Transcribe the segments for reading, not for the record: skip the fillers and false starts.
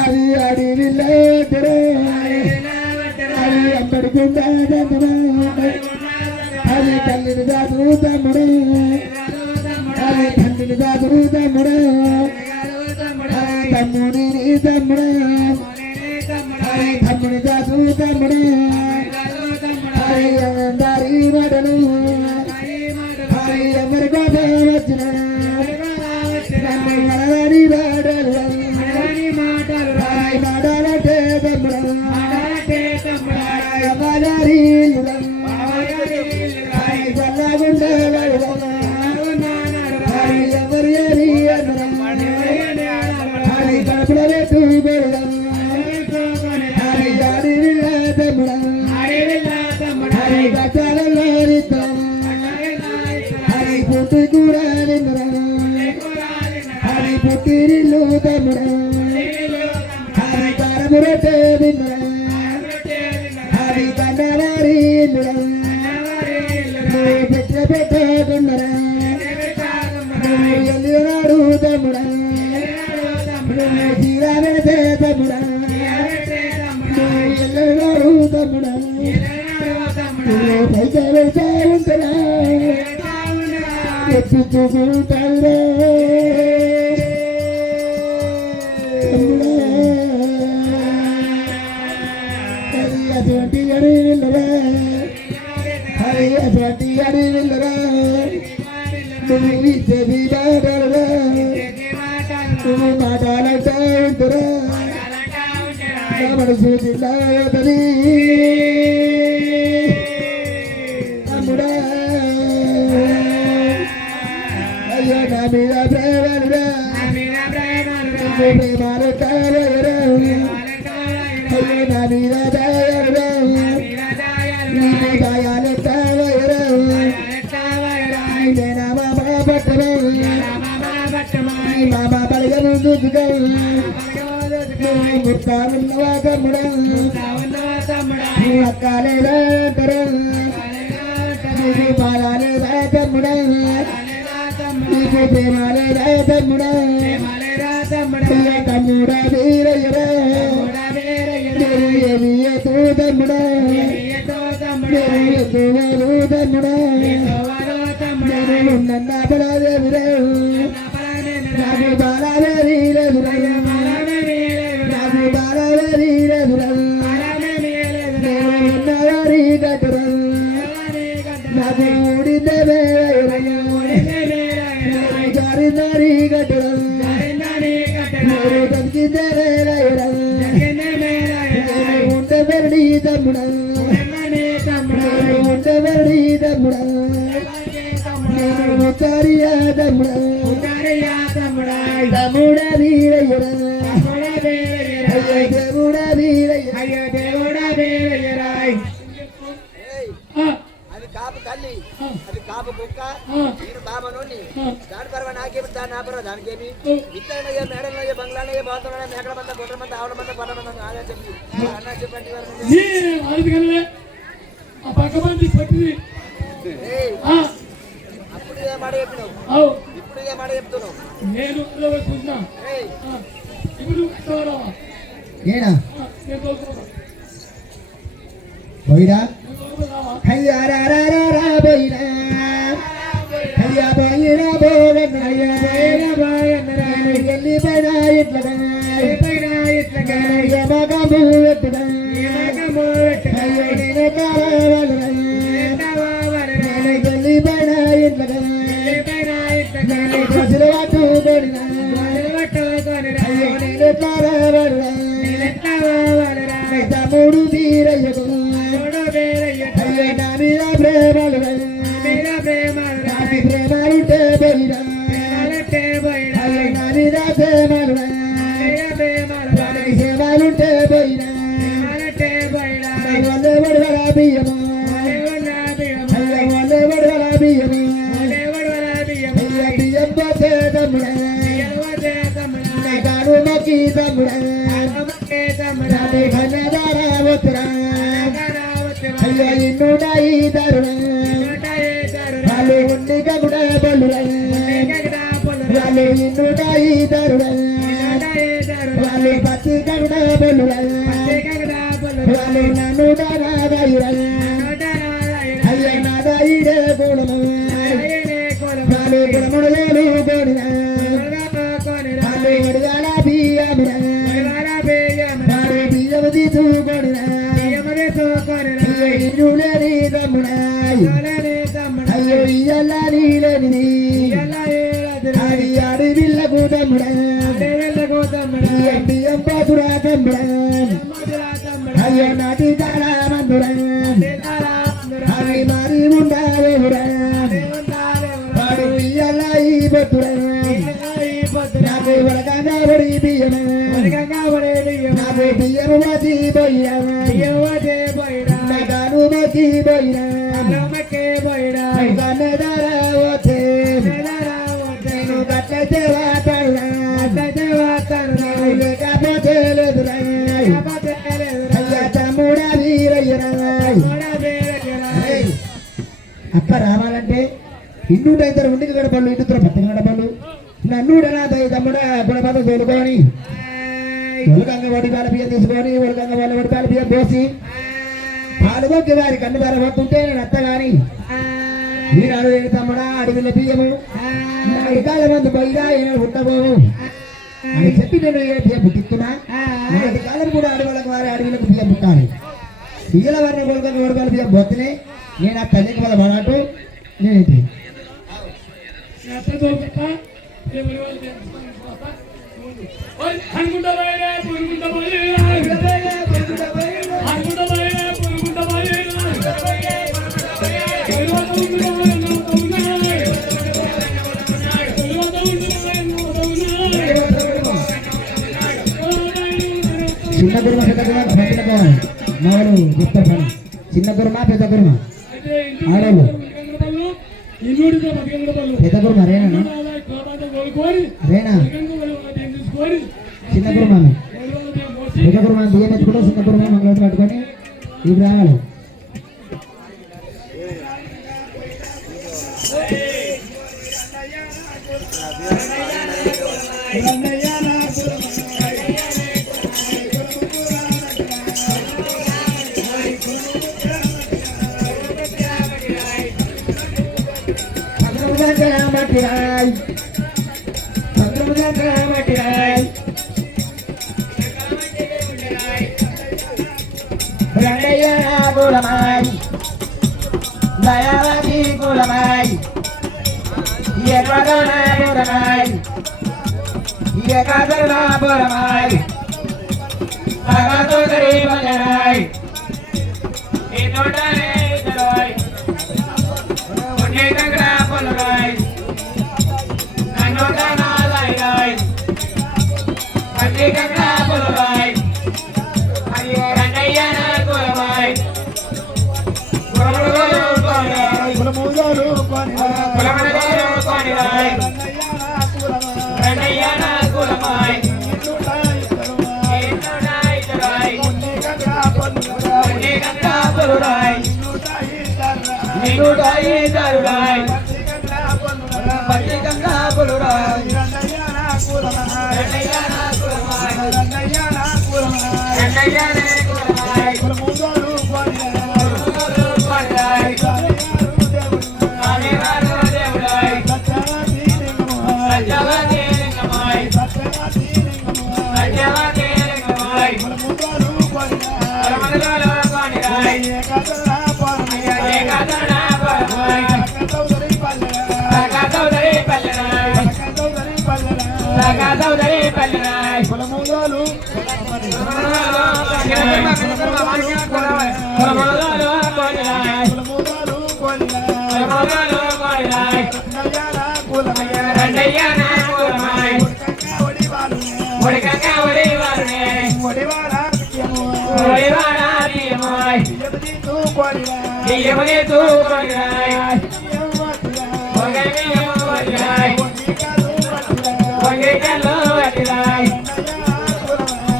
అది అడివిలో అది అంబడుకుంటా అది తల్లిని దాదు తమ్ముడు అది తండ్రిని దాదు తమ్ముడు తమ్ముడి తమ్ముడు అది తమ్ముని దాదు తమ్ముడు అది అందరి మాటలు అది ఎవరికో వచ్చిన మనని మాటలు మాటలంటే తమ్ముడు పుట్టిరిల్లు తమ్ముడు హరి కరమురటే హరి కన్నవారి పెట్టబెట్టుకున్నరా ఎల్లినాడు తమ్ముడా జీరామెతే తమ్ముడా ఎల్లినాడు తమ్ముడా పైసా వెళ్తా ఉంటున్నా ఎత్తుకుంటాడే అటువంటి అడివిల్లరా హరి అటువంటి అడివిల్లరా నువ్వు ఇచ్చేది మాటలరా నువ్వు మాటలంటా ఉంటురా నా మనసు జిల్లాదని తమ్ముడా అయ్యో నా మీద ప్రేమనురా నువ్వు ప్రేమాలంటారా అయ్యో నా మీద దయరా నీకు దయాలెట్టావరా నీదే నా మామ పట్టరా నీ మామ పడగను చూసుకో నువ్వు ముత్తానున్నవా తమ్ముడా నువ్వు అక్కాలేదంటరా నీకు బాలాలేదా తమ్ముడా నీకు ప్రేమాలేదా తమ్ముడా తమ్ముడా వీరయ్యరా తూ తమ్ముడా తమ్ముడా నన్న బలాదేవిరా నాకు బాలాదేవిరా నాకు బాలాదేవిరా ఉన్నవారి గట్టురా నాకు ఊడిందే గారి గట్టురా తగ్గిందే ఉండవెరడి తమ్ముడా ఉండవెరడి తమ్ముడా నేను ఉత్తరియా తమ్ముడా తమ్ముడా వీరయ్యరా అయ్యో దేవుడా వీరయ్యరా అది కాపు తల్లి అది కాపు కుక్క నేను బాబనోని దాని పర్వ నాకేమి దాని నా పర్వ దానికేమి ఇత్తనయ్య మేడలయ్య బంగ్లాలయ్య బాగుతున్నాయ మేకల మంద గొడ్ర మంద ఆవుల మంద పడ మంద ఆగా చెప్పి అన్న చెప్పండి అప్పుడు ఏ మాట చెప్పినావు ఇప్పుడు ఏ మాట చెప్తున్నావు నేను పోయిరా అయ్యా పోయిరా అయ్యా పోయిరా ఎల్లి పైన ఇట్లా మగము ఎట్టుడా అయ్యో నేను ఎల్లి పైన ఇట్లా ప్రజలు పట్టుబడినా అయ్యో నేను తమ్ముడు వీరయ్యకు అయ్యో నా మీద ప్రేమలు నాటి ప్రేమలుంటే పోయినా అయ్యో నా మీద ప్రేమలు సేవలుంటే పోయినా వల్లే వడవల బియ్యము అయ్యో వల్లే వడవల బియ్యము అయ్యో బియ్యం పోతే తమ్ముడా కాడు మొక్కి తమ్ముడా కన్నదారా వతురా ఇన్నుడాయి తరుణ వాళ్ళు ఉండిగా కూడా బలురా వాళ్ళు ఇన్నుడాయి తరుణ వాళ్ళు పత్తిగా కూడా బలురా వాళ్ళు నన్ను దారాయిరా అయ్య నాదాయిడే గుణము వాళ్ళు గుణముడు కోడిన వాళ్ళు విడుదల బియ్యమురా వాళ్ళు బియ్యము తీసుకొడిన ఇరులేని తమ్ముడాయి అయ్యో ఇయ్యల నీలేని అది అడవిళ్ళకు తమ్ముడా బియ్యం పాతురా తమ్ముడా అయ్యో నాటి తారా మందురా అవి మరి ఉండాలేవురా వాడు ఇయ్యల ఈ బొత్తురా నాకు వరకంగా పడి బియ్యము నాకు బియ్యము మతి పోయినా గాను మతి పోయినా కన్నదారావతే నేను కట్లయితే వాతాడురా లేకపోతే లేదురా అయ్యా తమ్ముడా వీరయ్యరా అక్క రావాలంటే ఇండు ఇద్దరు ఉండి గడపళ్ళు ఇండుతున్న పక్కన గడపళ్ళు నన్నుడనా తమ్ముడా గుణపద తోలుకొని ఉలకంగ వడి పాల బియ్యం తీసుకొని ఉలకంగ వాళ్ళ వడి పాల బియ్యం పోసి పాలుగొక్కి వారి కన్ను ధర వస్తుంటే నేను అత్తగాని మీరు అడుగు తమ్ముడా అడవిలో బియ్యము అడికాల మందు పోయినా ఏనాడు ఉండబోవు అని చెప్పి నేను ఏ బియ్యం పుట్టిస్తున్నా నాటి కాలం కూడా అడవులకు వారి అడవిలకు బియ్యం పుట్టాలి బియ్యల వారిని ఉలకంగ వడి పాల బియ్యం పోతేనే నేను ఆ తల్లికి వాళ్ళ మనాటు నేనేంటి చిన్న కుర్మ పెద్ద కుర్మ పెద్ద పోవాలి మావాడు చెప్తారు పని చిన్న కుర్మ పెద్ద కుర్మ ఆడవాళ్ళు పెద్ద కుర్మ రేనా రేనా చిన్న కుర్మ పెద్ద కుర్మ బియ్యం ఎత్తుకుంటే చిన్న కుర్మ మంగళూరు పట్టుకొని ఇవి రావాలి మట్టిరాయ్ మట్టిరాయ్ రంగయ్య కులమాయ్ దయావతి కులమాయ్ ఏకదనాపురమాయ్ ఏకదనాపురమాయ్ అగతోదరి బలరాయ్ ఇతోటనే ఇతరాయ్ ఉన్నేకంగా పొలరాయ్ నన్నోటనాలైరాయ్ అన్నేకంగా పొలరాయ్ అయ్యో రంగయ్య కులమాయ్ కులములు కొనిరాయ్ రంగయ్య కులమాయ్ నిన్నుడాయి దరుడాయ్ పత్రికంగా పొలురాయ్ రంగయ్య కులమాయ్ కులములు కొనిరాయ్ ఆదివారు దేవుడాయ్ సత్యవతి లింగమాయ్ సత్యవతి లింగమాయ్ కులములు కొనిరాయ్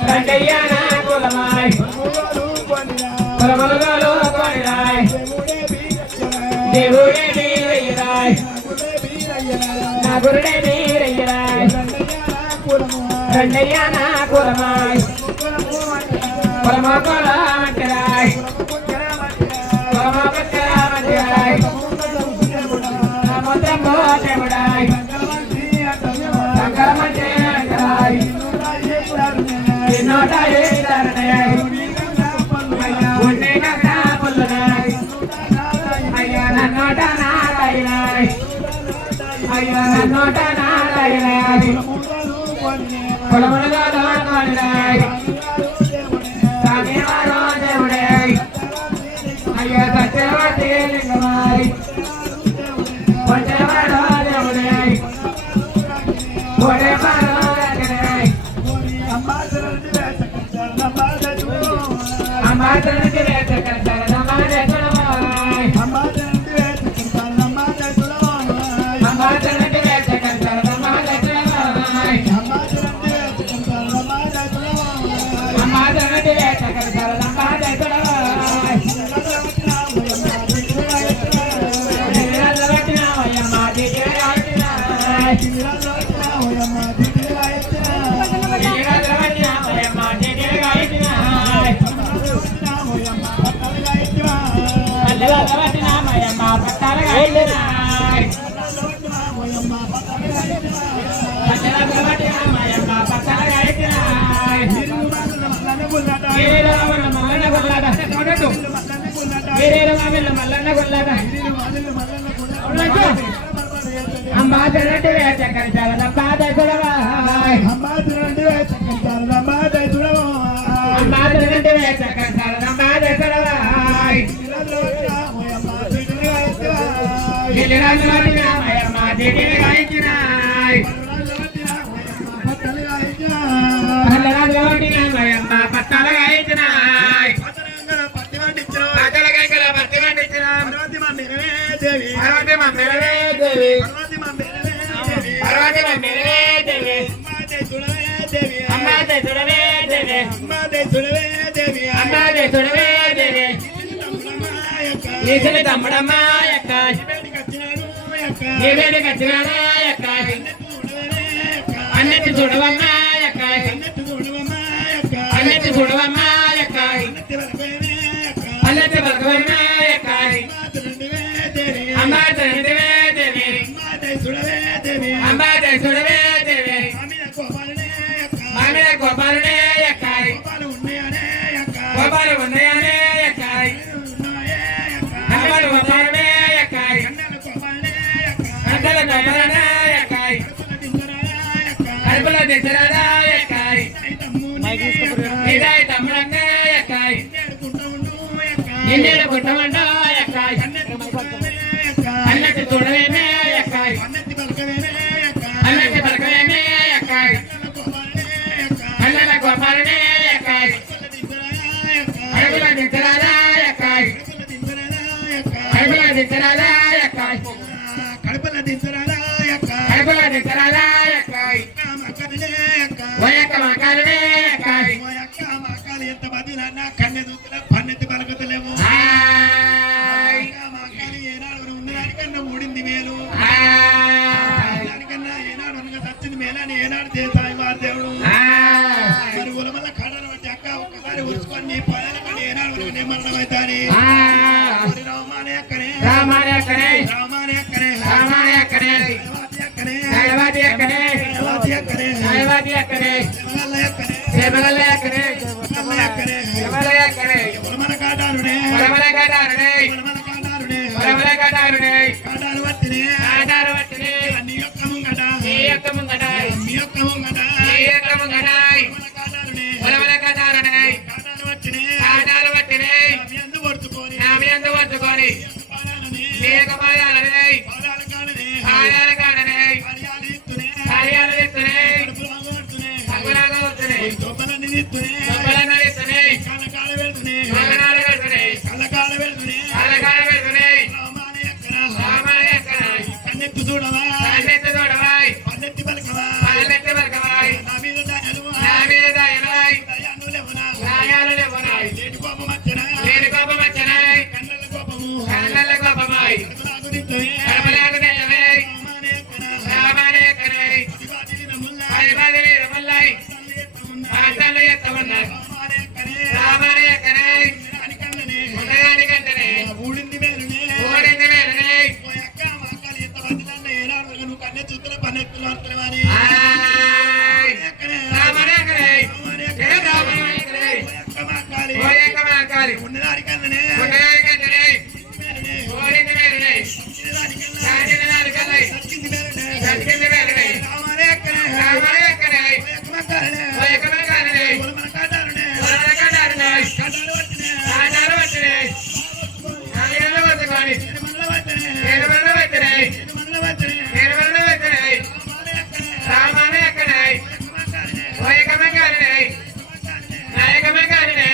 రంగయ్య కులమాయ్ దేవుడే వీరయ్యరాయ్ నా గురుడే వీరయ్యరాయ్ రెండయ్య నా కులమాయ్ కులమా కులమంటరాయ్ కులమా కులమంటరాయ్ సముద్రమో దేవుడాయ్ సంకరమంటే అంటరాయ్ ఎన్నోట ఏదరనాయ్ ఉన్నే కదా పుల్లనాయ్ అయ్యా నన్నోట నాటైనాయ్ అయ్యా నన్నోట నాటైనాయ్ కులములుగా దోడుకోడినాయ్ సాగేవారో దేవుడాయ్ అయ్యా సత్యవతి లింగమాయ్ కొంచెవాడో దేవుడాయ్ ఒడేవారో రంగనాయ్ అంబాసనకి వేస కడతారు నమాజే తుడవాయ్ అంబాసనకి వేస కడతారు నమాజే తుడవాయ్ అంబాసనకి వేస కడతారు నమాజే తుడవాయ్ నిరదవటినావయ్యమ్మ దిగిరాయతినాయ్ నిరదవటినావయ్యమ్మ దిగిరాయతినాయ్ నిరదవటినావయ్యమ్మ పట్టరగాయతినాయ్ నిరదవటినావయ్యమ్మ పట్టరగాయతినాయ్ గిరిరామన్న మల్లన్న గొల్లట చూడటు గిరిరామన్న మల్లన్న గొల్లట అంబాసనటి వేచ కడతారు నమాజే తుడవాయ్ అంబాసనటి వేచ కడతారు నమాజే తుడవాయ్ గిరిరాజవటినావయ్యమ్మ దిగిరాయతినాయ్ పల్లరాజవటినావయ్యమ్మ పట్టరగాయతినాయ్ పట్టరగంగల పత్తి వండించినాం పార్వతి మమ్మేలవే దేవి పార్వతి మమ్మేలవే దేవి అమ్మాదే తుడవే దేవి అమ్మాదే తుడవే దేవి ఈసని తమ్ముడమ్మ యొక్క నీవేడి కచ్చినాడా యొక్క అన్నెత్తి చూడవమ్మ యొక్క అన్నెత్తి చూడవమ్మ యొక్క అన్నెత్తి బలకవమ్మ యొక్క అమ్మాదే తుడవే దేవి అమ్మాదే తుడవే దేవి మామిడ గోపాలనే యొక్క గోపాలు ఉన్నాయనే యొక్క అమ్మలు ఉన్నాయనే యొక్క అందల గోపాలనే యొక్క కడుపుల దిశరాదా యొక్క ఇదాయి తమ్ముడంగా యొక్క నిన్నేడు పుట్టమంటా యొక్క అన్నట్టు చూడవేమే యొక్క అన్నట్టు పలకవేమే యొక్క అన్నల గోపాలనే యొక్క కడుపుల దిశరాదా యొక్క కడుపుల దిశరాదా యొక్క కడుపుల దిశరాదా యొక్క ఓయక్క మకాలనే యొక్క ఎంత మంది కన్నె దూకుల పన్నెత్తి పలకతలేము ఏనాడు ఉన్నదానికన్నా మూడింది మేలు దానికన్నా ఏనాడు అనగా సచ్చింది మేలని ఏనాడు చేస్తాయి వారి దేవుడు మరి ఉలమల్ల కడలు బట్టి అక్క ఒక్కసారి ఉరుచుకొని నీ పదాల పడి ఏనాడు వరకు నీ మరణం అవుతాని రామానే అక్కనే రామానే అక్కనే రామానే అక్కనే రామానే అక్కనే దైవాది అక్కనే దైవాది అక్కనే దైవాది దైవాది అక్కనే అక్కనే దైవాది అక్కనే సేమగల్ల అక్కనే ఉలమల్ల అక్కనే సేమగల్ల అక్కనే ఉలమల కాడారునే వరమల కటారునే ఉలమల కాడారునే వరమల కటారునే కాడారు వట్టినే ఆడారు వట్టినే నీ యొక్క ముంగట నీ యొక్క ముంగట నీ యొక్క ముంగట నీ యొక్క ముంగట ఉలమల కాడారునే వరమల కటారునే కాడారు వట్టినే ఆడారు వట్టినే అవి అందు పడుచుకొని నామి అందు పట్టుకొని పాదాలని నీకు పాదాలనే పాదాల కాడనే పాదాల కాడనే కార్యాలు ఇస్తునే కార్యాలు ఇస్తునే కడుపులు ఆగొడుతునే అంగురాగా వస్తునే దొబ్బలన్నీ ఇస్తునే దొబ్బలన్న ఇస్తునే కళ్ళకాడ పెడుతునే కాలనాలు పెడుతునే కళ్ళకాడ పెడుతునే కాలకాల పెడుతునే రామానే ఎక్కడ రామాయ ఎక్కడ కన్నెత్తి చూడవా కన్నెత్తి చూడవాయ్ పన్నెత్తి పలకవా కాలెత్తి పలకవాయ్ నా మీద దాయలు నా మీద దయలాయ్ దయాలు లేవునా గాయాలు లేవనాయ్ లేని కోపం వచ్చనా లేని కోపం వచ్చనాయ్ కన్నెల కోపము కళ్ళ కోపమాయ్ కడుపుల కన్ననే ఉన్నదాని కన్ననే ఓడింది మేరనే సాగిన నాలుకలై సత్కింది మేరనే సత్కింది మేరనే రామాలే ఎక్కనే రామాలే ఎక్కనే ఎక్కమక్కనే ఏకమకారనే మన కాటారనే వరకడారనే కాటారు వచ్చినే ఆధార వచ్చనే ఆగిన వరకని మనల వచ్చనే ఏరమన వచ్చనే మనల వచ్చనే ఏరమన వచ్చనే రామాలే ఎక్కనే రామానే ఎక్కనే ఎక్కమక్కనే ఏకమకారనే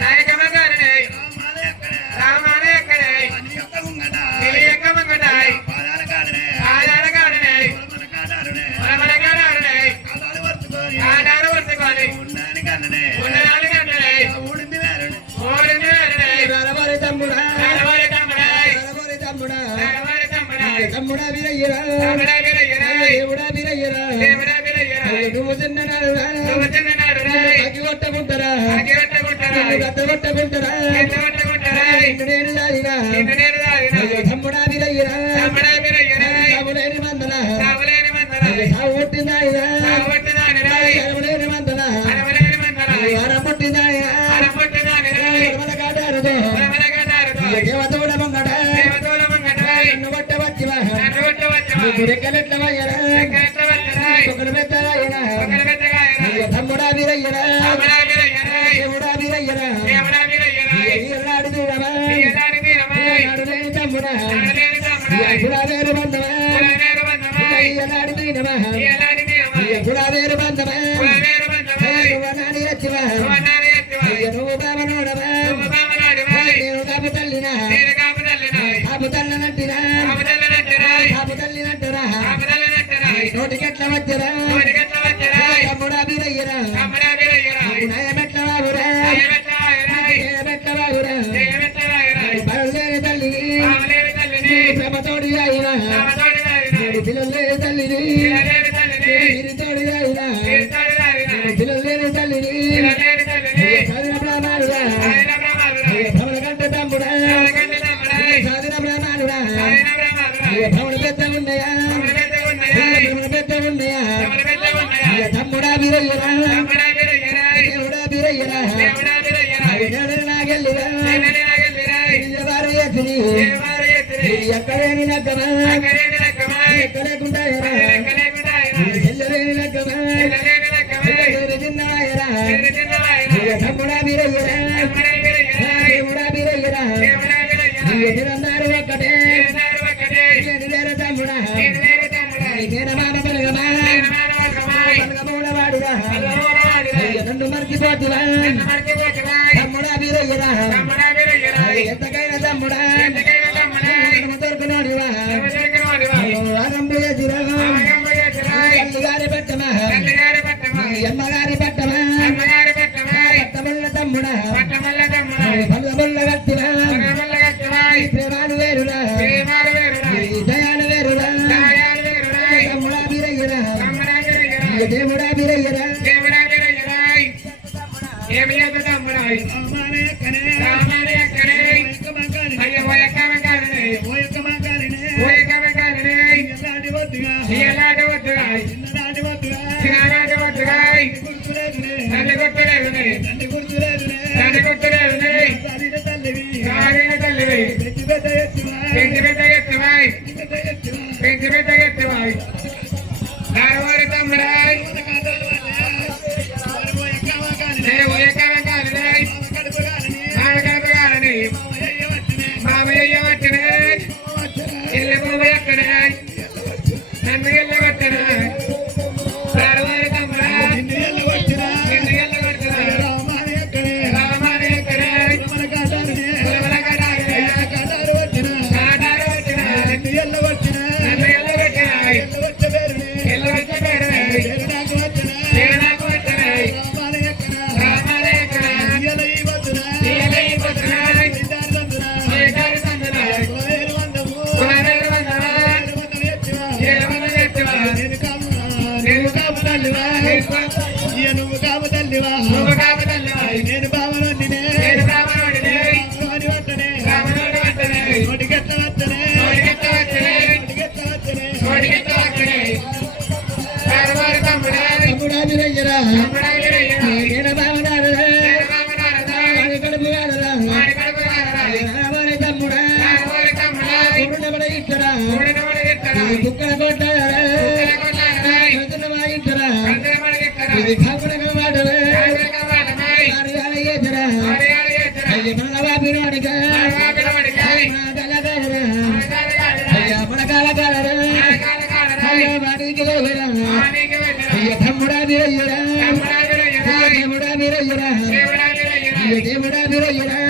నాయకమకారనే రామాలే ఎక్కనే రామానే ఎక్కనే అని యొక్క ముంగట ఏకమకటాయి పాదాల కాడనే ఆధార కాడనే మన కాటారనే వరకడారనే కాటారు వర్చుకొని ఆధార వచ్చకొని ఉన్నాని కన్ననే ఉన్నదాని కన్ననే ఊడింది మేరనే ఓడింది మేరనే నరవరి తమ్ముడా నరవరి తమ్ముడాయ్ నరవరి తమ్ముడా నరవరి తమ్ముడాయ్ తమ్ముడా వీరయ్యరా తమ్ముడా వీరయ్యరాయ్ దేవుడా వీరయ్యరా దేవుడా వీరయ్యరాయ్ నువ్వు చిన్ననాడురా నువ్వు చిన్ననాడు రాయ్ అగ్గి కొట్టకుంటారా అగిరట్టగుంటరాయ్ గద్ద కొట్టకుంటారా ఎత్తగొట్టగుంటరాయ్ నేను దారినా నిన్ను నేను రాయినాయ్ తమ్ముడా వీరయ్యరా తమ్ముడా వీరయ్యరాయ్ సాగులేని మందల సావలేని మందరాయ్ సాగు కొట్టిందాయినా సావొట్టినాని రాయ్ సాగులేని మందల అరవలేని మందరాయ్ అరపొట్టిందాయినా అరపొట్టినాని రాయ్ మన కాటారుతో వరమలగడారుతో దేవతోడ మంగట దేవతోల మంగటాయ్ నన్ను కొట్టవచ్చివా నన్ను కొట్టవచ్చవా నీకు రెక్కలెట్ల వయ్యరా ఎక్కడెట్ల వచ్చరాయ్ ఒకరు పెద్దరాయినా ఒకరు పెద్దగాయరాయ్ తమ్ముడా వీరయ్యరా తమ్ముడా వీరయ్యరాయ్ దేవుడా వీరయ్యరా దేవుడా వీరయ్యరాయ్ వీరనాడు దూరమా వీరనాడి వీరమాయ్ నాడు లేని తమ్ముడా నాడలేని తమ్ముడాయ్ కూడా వేరు బంధమా కులవేరు బంధమాయ్ ఈనాడు దీనమా ఈనాడి వీరమాయ్ కూడా వేరు బంధమా కులవేరు బంధమాయ్ నాడి ఎత్తివా సువనాడి ఎత్తివాయ్ నువ్వు బామనోడమా నువ్వు బామనాడివాయ్ నేను కాపు తల్లినా నేను కాపుదల్లినాయ్ కాపు తల్లనంటినా కాపుదల్లనంటరాయ్ కాపు తల్లినంటరా కాపుదల్లనంటరాయ్ నోటికెట్ల వచ్చరా కోటిగట్ల వచ్చరాయ్ తమ్ముడా వీరయ్యరా తమ్ముడా వీరయ్యరాయ్ నయమెట్ల బాబురా అయ్యమెట్లవాయరాయ్ నయమెట్ల బాబురా జయమెట్లవాయరాయ్ బరులేని తల్లిని కావలేని తల్లిని ప్రేమతోడి అయినా కామతోడివాయరాయ్ పిల్లలేని తల్లిని పిల్లలేని తల్లిని వీరితోడి అయినా తీర్థోడివాయరాయ్ పిల్లలేని తల్లిని పిల్లలేని తల్లిని సాధన బ్రాహ్మణుడా ఆయన బ్రహ్మాలురాయ్ భవన కంట తమ్ముడా కంటి తమ్ముడాయ్ సాధన బ్రాహ్మణుడా ఆయన బ్రహ్మాలురాయ్ భవన పెద్ద ఉన్నాయా తమ్ముడు పెద్ద ఉన్నాయాయ్ భవన పెద్ద ఉన్నాయా తమ్ముడు పెద్ద ఉన్నాయాయ్ తమ్ముడా వీరయ్యరా తమ్ముడా వీరయ్యరాయ్ దేవుడా వీరయ్యరా దేవుడా వీరయ్యరాయ్ నాగెల్లిరా నిన్ననే నాగెల్లిరాయ్ వారు ఎత్తిని ఏవారు ఎత్తిరి ఎక్కడేని నగ్గమా అక్కడేని లెక్కమాయ్ ఎక్కలేకుంటాయరా లెక్కలేకుడాయరాయ్ చెల్లలేని నగ్గమా పిల్లలేని లెక్కమాయ్ చిన్నవాయరా చిన్నవాయరాయ్ తమ్ముడా వీరయ్యరా తమ్ముడా వీరయ్యరాయ్ దేవుడా వీరయ్యరా దేవుడా వీరయ్యరాయ్ మీరందరూ ఒక్కటే వీరనాడు ఒక్కటే నేను తమ్ముడా వీరనేని తమ్ముడాయ్ నేను మామ పలగమా వీరమానవర్గమాయ్ పలగమూల వాడురా పల్లవోడవాడిరాయ్ నన్ను మర్చిపోతువా నన్ను మర్చిపోతువాయ్ తమ్ముడా వీరయ్యరా తమ్ముడా వీరయ్యరాయ్ ఎంతకైనా తమ్ముడా ఎంతకైనా తమ్ముడాయ్ దొరకనోడివా ఎవరికనోడివాయ్ రాగంబు చేసిరా ఆమగంబ చేసిరాయ్ తల్లిగారి పట్టమా తల్లిగారి పట్టమాయ్ అమ్మగారి పట్టమా అమ్మగారి పట్టమాయ్ పట్టమల్ల తమ్ముడా పట్టమల్ల తమ్ముడాయ్ పల్లబొల్ల కట్టినా పగమల్ల గట్టమాయ్ ప్రేమాలు వేరురా ప్రేమాలు వేరురాయ్ దయాలు వేరురా దాయాలు వేరురాయ్ తమ్ముడా వీరయ్యరా తమ్ముడా వీరయ్యరాయ్ దేవుడా వీరయ్యరా దేవుడా వీరయ్యరాయ్ ఏమి లేదు తమ్ముడాయ్ రామాలే ఎక్కనే రామాని ఎక్కడే ఎక్కమక్కనే అయ్యో ఎక్కమకాలనే ఎక్కమక్కనే ఎక్కమకాలనే ఎలాంటి వద్దుగా ఎలాంటి వద్దురాయ్ చిన్ననాటి వద్దుగా చిన్ననాటి వద్దురాయ్ గుర్తులేదునే తల్లి గుర్తులేదునే తండ్రి గుర్తులేదునే తల్లి గుర్తులేదునే సారిన తల్లివి సాగిన తల్లివి పెద్ద పెద్ద ఎత్తువా పెంచి పెద్ద ఎత్తువాయ్ పెద్ద ఎత్తువా పెంచి పెద్ద ఎత్తువాయ్ నారవారి తమ్ముడాయ్ నేను ఎక్కమకాలనే నాగడపగాలని మామయ్య వచ్చినే ఇల్లు పువ్వు ఎక్కడే నన్ను ఇల్లు కొట్టనే నారవారి తమ్ముడా నిన్ను ఇల్లు కొట్టినా రామాని ఎక్కడే కులమల కడాలనే కాటారు ఇచ్చరా ఇది కుక్కల కొట్టారా కడుతున్నమా ఇచ్చరా ఇది కాపుడగా వాడరా కార్యాల ఏచరా అయ్య మనవా పిరోడిక అయ్య మనకాల కాలరా అయ్య వాడికి లేవరా అయ్య తమ్ముడా వీరయ్యరా దేవుడా వీరయ్యరా అయ్య దేవుడా వీరయ్యరా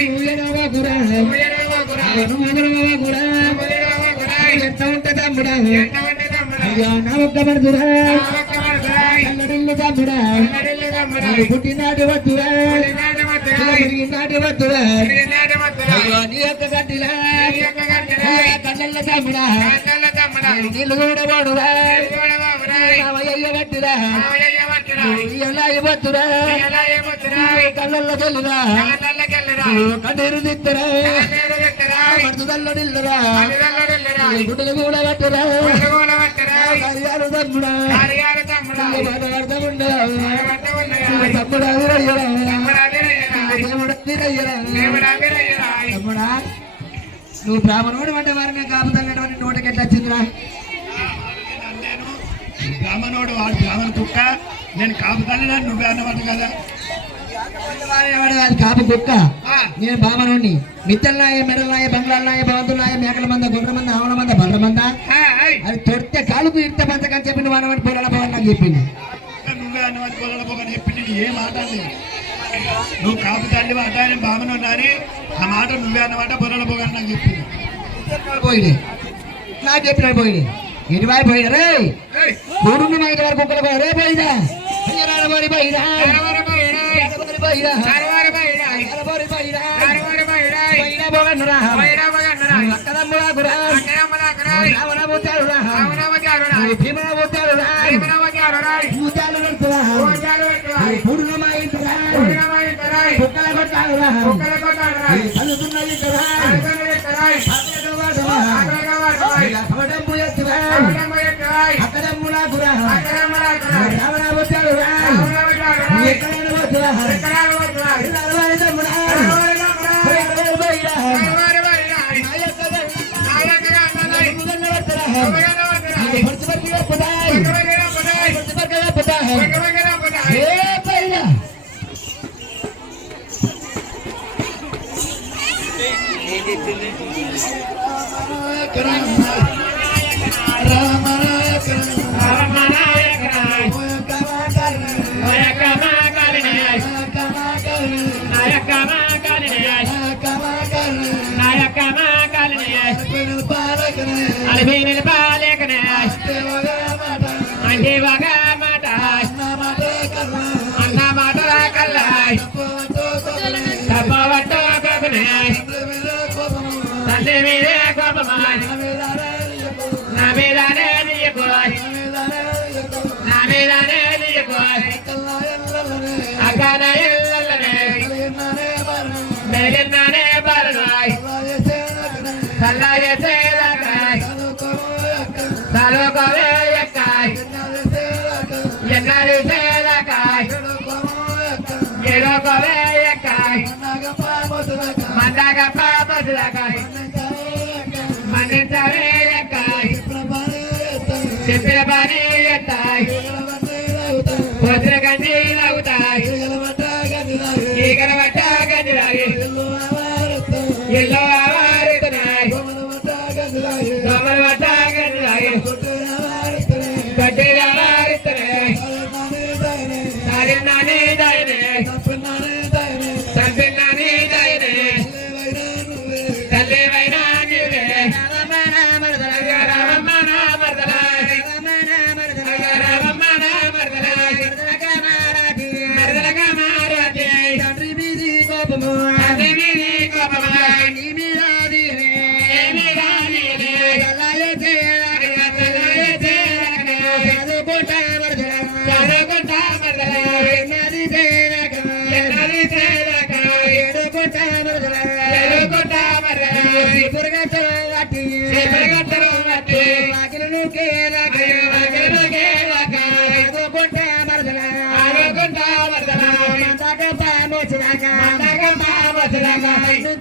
నువ్వురా నువ్వురా ఎంత ఉంటే తమ్ముడా అయ్యా నా ఒక్క మడుతురా కన్నడిల్లు తమ్ముడా పుట్టినాటి వద్దురా నాటి వద్దురా అయ్యో నీ యొక్క గడ్డిలా కన్నెల్ల తమ్ముడా నీళ్ళు కూడా వాడురా అయ్య వద్దురా ఎలా ఇవ్వద్దురా కళ్ళల్లో తెల్లురా కన్నీరు తిత్తరా మడుతుదల్లడిల్లురా గుడ్డలు కూడా కట్టురా కార్యాలు తమ్ముడా అర్థముండా తమ్ముడా వీరయ్యరా దేవుడా వీరయ్యరా తమ్ముడా నువ్వు బ్రాహ్మణుడు అంటే వారిని కాపుతన్నటువంటి నోటికి ఎట్లా వచ్చిందిరా బ్రాహ్మణోడు వాడు బ్రాహ్మణ కుక్క నేను కాపుతాను నువ్వే అన్నమాట కదా అది కాపు కుక్క నేను బ్రాహ్మణుడిని మిత్తలనాయ మెడలనాయ బంగ్లాలనాయ భవంతులనాయ మేకల మంద గొర్రెల మంద ఆవుల మంద బర్రెల మంద అది తొడితే కాలుకు ఇర్త పంచకని చెప్పి నువ్వు అనవని పొలాల భవన్ నాకు చెప్పింది నువ్వే అన్నమాట పొలాల పోగని చెప్పింది నీ ఏం మాట నువ్వు కాపుతాండి మాట నేను బ్రాహ్మణుడు అని ఆ మాట నువ్వే అన్నమాట పొలాల పోగని నాకు చెప్పింది పోయినాయి నాకు చెప్పినాడు పోయినాయి ఇటువైపు పోయినా రే కూడున్న మా ఇంటి వరకు కుక్కలు పోయి రే పోయినా పోయినా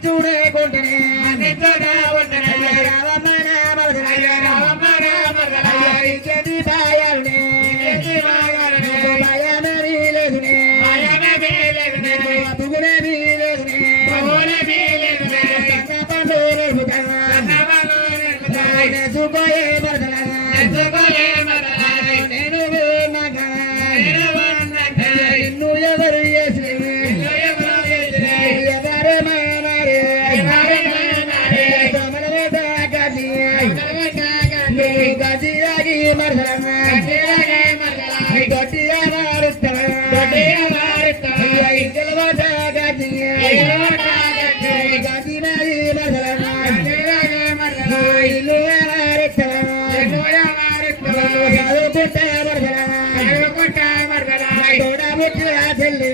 చూడే రావమ్మ నా మరదల అయ్యో రావమ్మ నా మరదల ఇంకేంటి బాయాలునే నీకు భయమేమీ లేదునే నీకు అబ్బుగునేమీ లేదునే సన్న పండు నేర్పుతావా నేర్చుకోయే మరదల నేను విన్నాగా నిన్ను ఎవరు చేసినవి ఎవరేమన్నారే సోమల మీద గది నీ గదియాగి మరదల గట్టిగా మారుస్తావా ఇంకల మీద గది గది మరి మరదల ఇల్లు చదువుకుంటా మరదల తోడబుట్టిన చెల్లి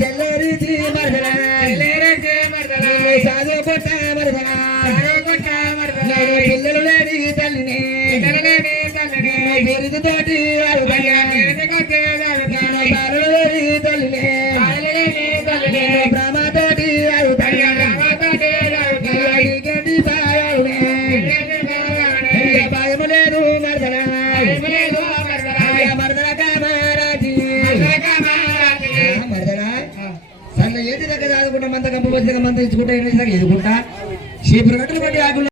చెల్లెరిచి మరదల చదువుకుంటా మరదల పిల్లలు లేని తల్లిని బిరుదుతోటి బాలు లేని తల్లిని బ్రహ్మతోటి గడ్డి భయము లేదు మరదల మరదల కామారాజీ మరదల సన్న ఏది దగ్గర చదువుకుంటా మంత కంప వచ్చిన మంత ఇచ్చుకుంటా ఎదుకుంటా చీపురు గట్టలు పట్టి ఆకులు